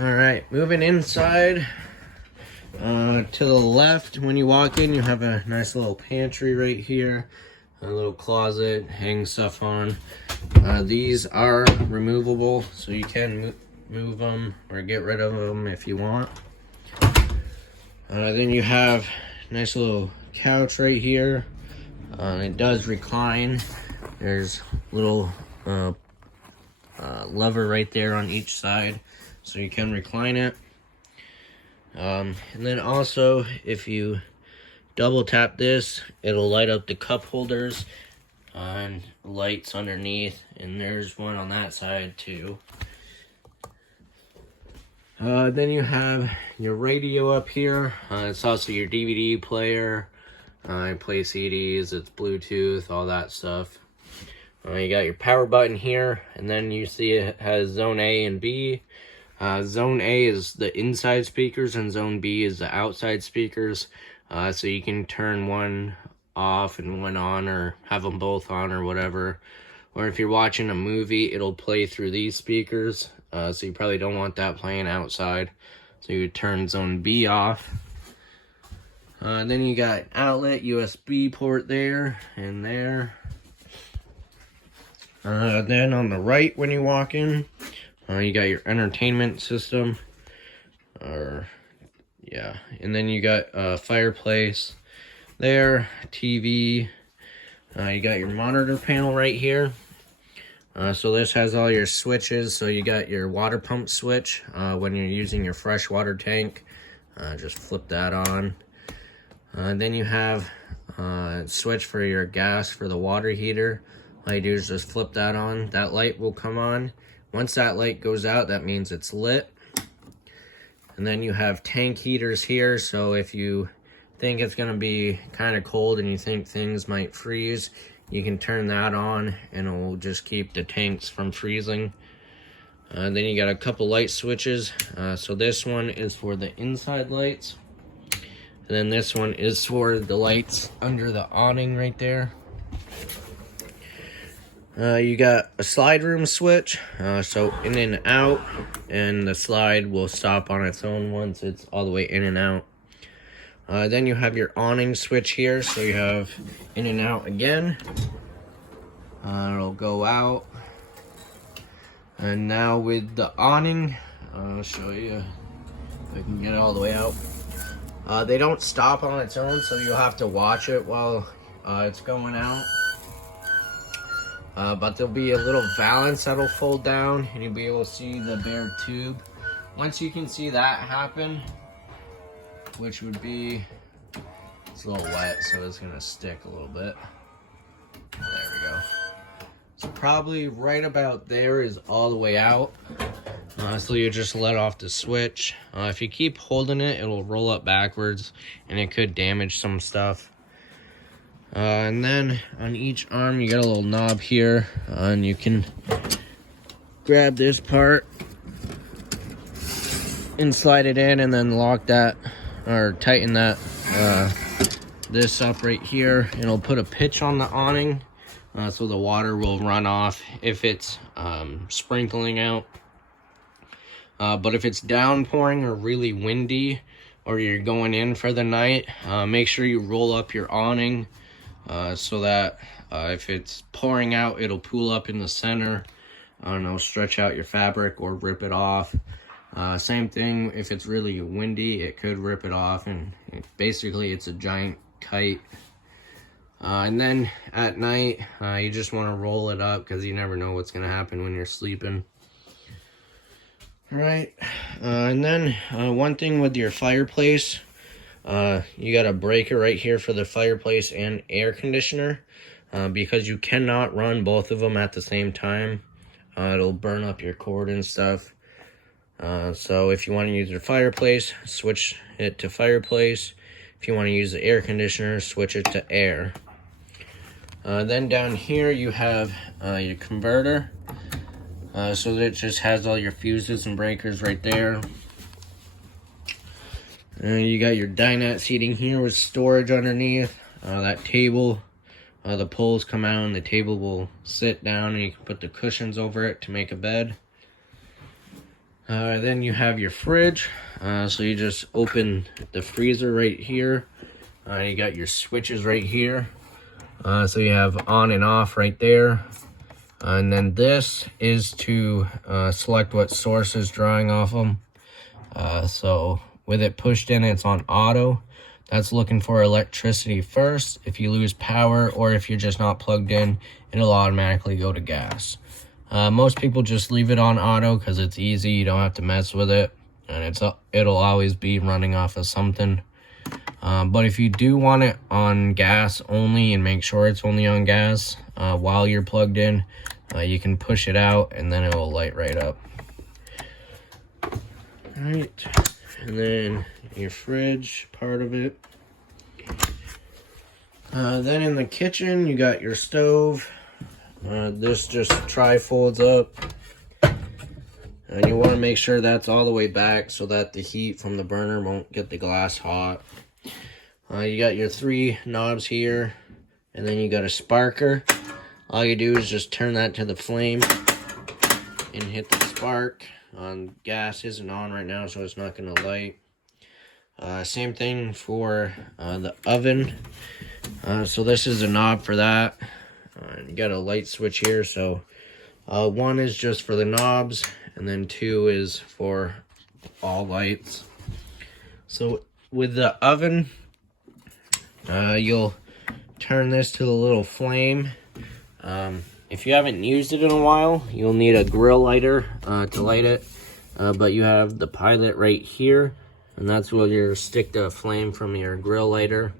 Alright, moving inside. To the left, when you walk in, you have a nice little pantry right here. A little closet, hang stuff on. These are removable, so you can move them or get rid of them if you want. Then you have a nice little couch right here. It does recline. There's a little lever right there on each side, so you can recline it. And then also, if you double tap this, it'll light up the cup holders and lights underneath, and there's one on that side too. Then you have your radio up here. It's also your DVD player. I play CDs, it's Bluetooth, all that stuff. You got your power button here, and then you see it has zone A and B. Zone A is the inside speakers, and zone B is the outside speakers. So you can turn one off and one on, or have them both on, or whatever. Or if you're watching a movie, it'll play through these speakers. So you probably don't want that playing outside. So you would turn zone B off. Then you got outlet, USB port there, and there. Then on the right, when you walk in, you got your entertainment system, and then you got a fireplace there, TV. You got your monitor panel right here. So this has all your switches. So you got your water pump switch when you're using your freshwater tank. Just flip that on. Then you have a switch for your gas for the water heater. All you do is just flip that on. That light will come on. Once that light goes out, that means it's lit. And then you have tank heaters here, so if you think it's going to be kind of cold and you think things might freeze, you can turn that on and it will just keep the tanks from freezing. Then you got a couple light switches. So this one is for the inside lights. And then this one is for the lights under the awning right there. You got a slide room switch, so in and out, and the slide will stop on its own once it's all the way in and out. Then you have your awning switch here, so you have in and out again. It'll go out. And now with the awning, I'll show you if I can get it all the way out. They don't stop on its own, so you'll have to watch it while it's going out. But there'll be a little valance that'll fold down, and you'll be able to see the bare tube. Once you can see that happen, which would be, it's a little wet, so it's gonna stick a little bit. There we go. So probably right about there is all the way out. So you just let off the switch. If you keep holding it, it'll roll up backwards, and it could damage some stuff. And then on each arm, you got a little knob here, and you can grab this part and slide it in, and then lock that, or tighten that, this up right here. It'll put a pitch on the awning, so the water will run off if it's sprinkling out. But if it's downpouring or really windy, or you're going in for the night, make sure you roll up your awning. So that if it's pouring out, it'll pool up in the center. I don't know, stretch out your fabric or rip it off. Same thing, if it's really windy, it could rip it off, and basically it's a giant kite. And then at night, you just want to roll it up, because you never know what's going to happen when you're sleeping. Alright, and then one thing with your fireplace, you got a breaker right here for the fireplace and air conditioner, because you cannot run both of them at the same time. It'll burn up your cord and stuff. So if you want to use your fireplace, switch it to fireplace. If you want to use the air conditioner, switch it to air. Then down here you have your converter. So that just has all your fuses and breakers right there. You got your dinette seating here with storage underneath. That table, the poles come out and the table will sit down, and you can put the cushions over it to make a bed. Then you have your fridge. So you just open the freezer right here. You got your switches right here. So you have on and off right there. And then this is to select what source is drawing off them. So with it pushed in, it's on auto. That's looking for electricity first. If you lose power or if you're just not plugged in, it'll automatically go to gas. Most people just leave it on auto because it's easy. You don't have to mess with it, and it'll always be running off of something. But if you do want it on gas only and make sure it's only on gas while you're plugged in, you can push it out and then it will light right up. Alright, and then your fridge part of it. Then in the kitchen, you got your stove. This just tri-folds up. And you want to make sure that's all the way back so that the heat from the burner won't get the glass hot. You got your 3 knobs here, and then you got a sparker. All you do is just turn that to the flame and hit the spark. Gas isn't on right now, so it's not going to light. Same thing for the oven. So this is a knob for that. You got a light switch here, so 1 is just for the knobs, and then 2 is for all lights. So with the oven, you'll turn this to the little flame. If you haven't used it in a while, you'll need a grill lighter to light it. But you have the pilot right here, and that's where you'll stick the flame from your grill lighter.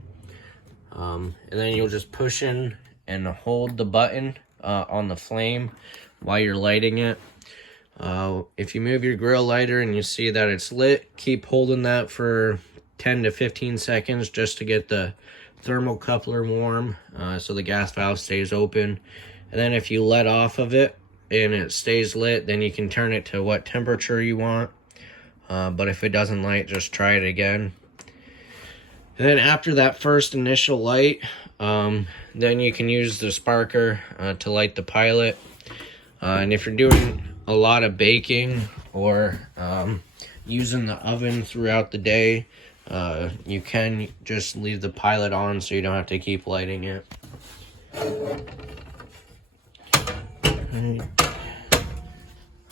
And then you'll just push in and hold the button on the flame while you're lighting it. If you move your grill lighter and you see that it's lit, keep holding that for 10 to 15 seconds just to get the thermocoupler warm, so the gas valve stays open. And then if you let off of it and it stays lit, then you can turn it to what temperature you want. But if it doesn't light, just try it again. And then after that first initial light, then you can use the sparker to light the pilot. And if you're doing a lot of baking or using the oven throughout the day, you can just leave the pilot on so you don't have to keep lighting it.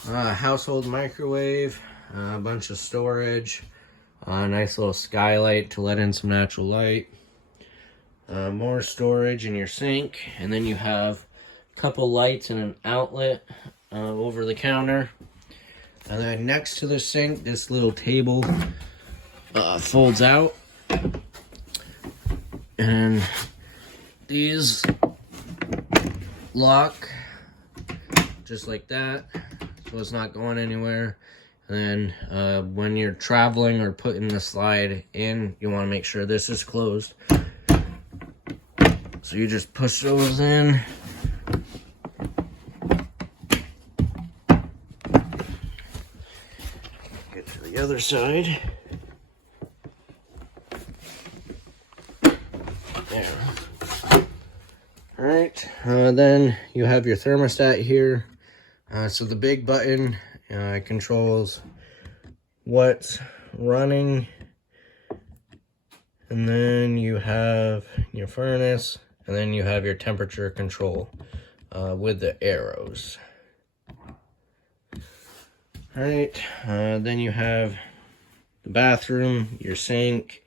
Household microwave, a bunch of storage, a nice little skylight to let in some natural light, more storage in your sink, and then you have a couple lights and an outlet over the counter. And then next to the sink, this little table folds out, and these lock just like that, so it's not going anywhere. And then when you're traveling or putting the slide in, you want to make sure this is closed. So you just push those in. Get to the other side. There. Alright, then you have your thermostat here. So the big button controls what's running, and then you have your furnace, and then you have your temperature control with the arrows. Alright, then you have the bathroom, your sink,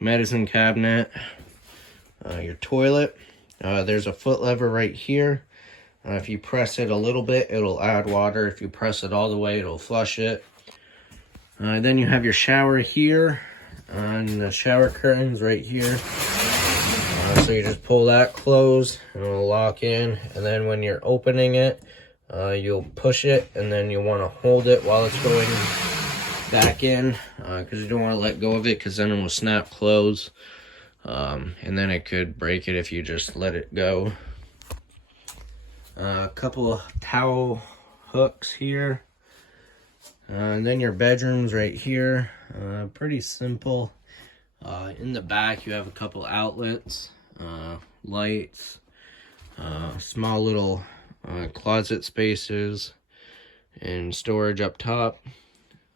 medicine cabinet, your toilet. There's a foot lever right here. If you press it a little bit, it'll add water. If you press it all the way, it'll flush it. Then you have your shower here, and the shower curtains right here. So you just pull that closed, and it'll lock in. And then when you're opening it, you'll push it, and then you'll want to hold it while it's going back in, because you don't want to let go of it, because then it will snap close. And then it could break it if you just let it go. A couple of towel hooks here, and then your bedrooms right here. Pretty simple. In the back you have a couple outlets, lights, small little closet spaces, and storage up top.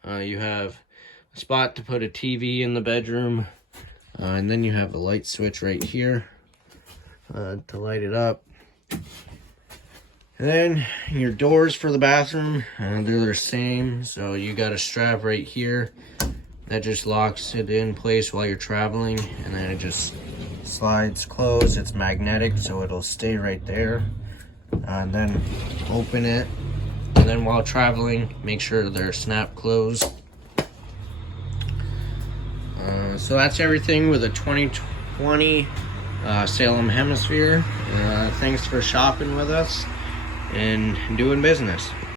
You have a spot to put a TV in the bedroom, and then you have a light switch right here to light it up. And then your doors for the bathroom, they're the same. So you got a strap right here that just locks it in place while you're traveling, and then it just slides closed. It's magnetic, so it'll stay right there. And then open it, and then while traveling, make sure they're snap closed. So that's everything with a 2020 Salem Hemisphere. Thanks for shopping with us and doing business.